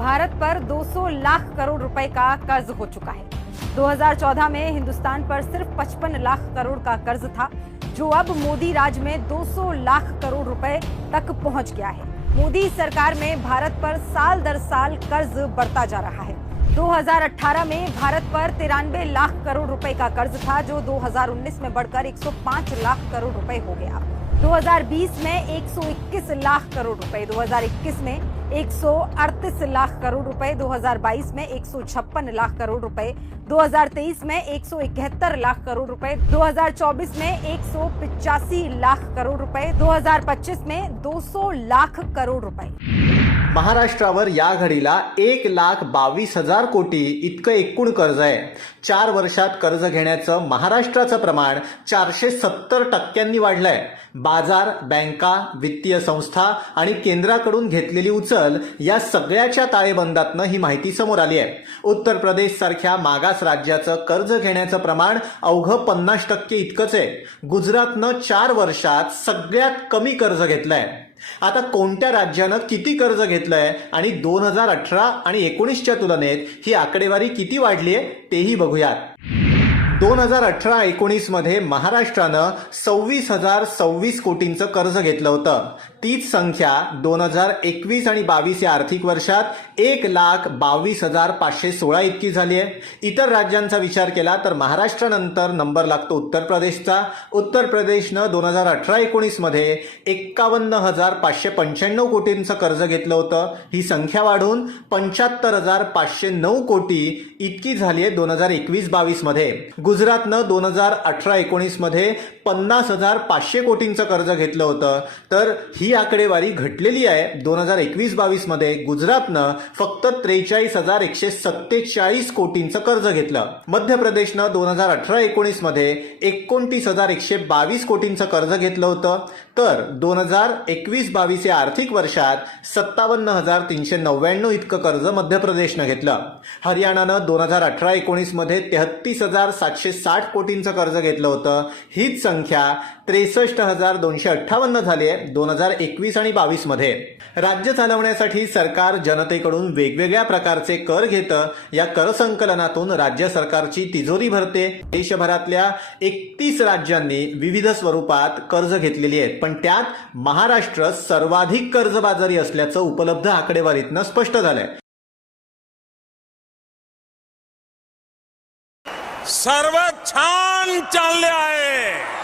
भारत पर 200 लाख करोड़ रुपए का कर्ज हो चुका है। 2014 में हिंदुस्तान पर सिर्फ 55 लाख करोड़ का कर्ज था, जो अब मोदी राज में 200 लाख करोड़ रुपए तक पहुंच गया है। मोदी सरकार में भारत पर साल दर साल कर्ज बढ़ता जा रहा है। 2018 में भारत पर 93 लाख करोड़ रुपए का कर्ज था, जो 2019 में बढ़कर 105 लाख करोड़ रुपए हो गया। 2020 में 121 लाख करोड़ रुपए, 2021 में 138 लाख करोड़ रुपए, 2022 में 156 लाख करोड़ रुपए, 2023 में 171 लाख करोड़ रुपए, 2024 में 185 लाख करोड़ रुपए, 2025 में 200 लाख करोड़ रुपए। महाराष्ट्रावर या घडीला 1,22,000 कोटी इतकं एकूण कर्ज आहे। 4 वर्षात कर्ज घेण्याचं महाराष्ट्राचं प्रमाण 470% वाढलंय। बाजार, बँका, वित्तीय संस्था आणि केंद्राकडून घेतलेली उचल या सगळ्याच्या ताळेबंदातनं ही माहिती समोर आली आहे। उत्तर प्रदेश सारख्या मागास राज्याचं कर्ज घेण्याचं प्रमाण अवघं 50% इतकंच आहे। गुजरातनं 4 वर्षात सगळ्यात कमी कर्ज घेतलंय। आता कोणत्या राज्यानं किती कर्ज घेतलंय आणि 2018 आणि 19च्या तुलनेत ही आकडेवारी किती वाढली आहे तेही बघूयात। 2018-19 मध्ये महाराष्ट्रानं 26,026 कोटींचं कर्ज घेतलं होतं। तीच संख्या 2021 आणि 22 या आर्थिक वर्षात 1,22,516 इतकी झाली आहे। इतर राज्यांचा विचार केला तर महाराष्ट्रानंतर नंबर लागतो उत्तर प्रदेशचा। उत्तर प्रदेशनं 2018-19 मध्ये 51,595 कोटींचं कर्ज घेतलं होतं। ही संख्या वाढून 75,509 कोटी इतकी झाली आहे 2021-22 मध्ये। गुजरातनं 2018-19 मध्ये 50,500 कोटींचं कर्ज घेतलं होतं, तर ही आकडेवारी घटलेली आहे। 2021-22 मध्ये गुजरातनं फक्त 43,147 कोटींचं कर्ज घेतलं। मध्य प्रदेशनं 2018-19 मध्ये 29,122 कोटींचं कर्ज घेतलं होतं, तर 2021-22 या आर्थिक वर्षात 57,399 इतकं कर्ज मध्य प्रदेशनं घेतलं। हरियाणानं 2018-19 मध्ये 33,760 कोटींचं कर्ज घेतलं होतं। हीच संख्या 63,258 झाली आहे 2021 आणि 22 मध्ये। राज्य चालवण्यासाठी सरकार जनतेकडून वेगवेगळ्या प्रकारचे कर घेतं। या कर संकलनातून राज्य सरकारची तिजोरी भरते। देशभरातल्या 31 राज्यांनी विविध स्वरूपात कर्ज घेतलेली आहेत, पण त्यात महाराष्ट्र सर्वाधिक कर्जबाजारी असल्याचं उपलब्ध आकडेवारीतनं स्पष्ट झालंय। सर्व छान चालले आहे।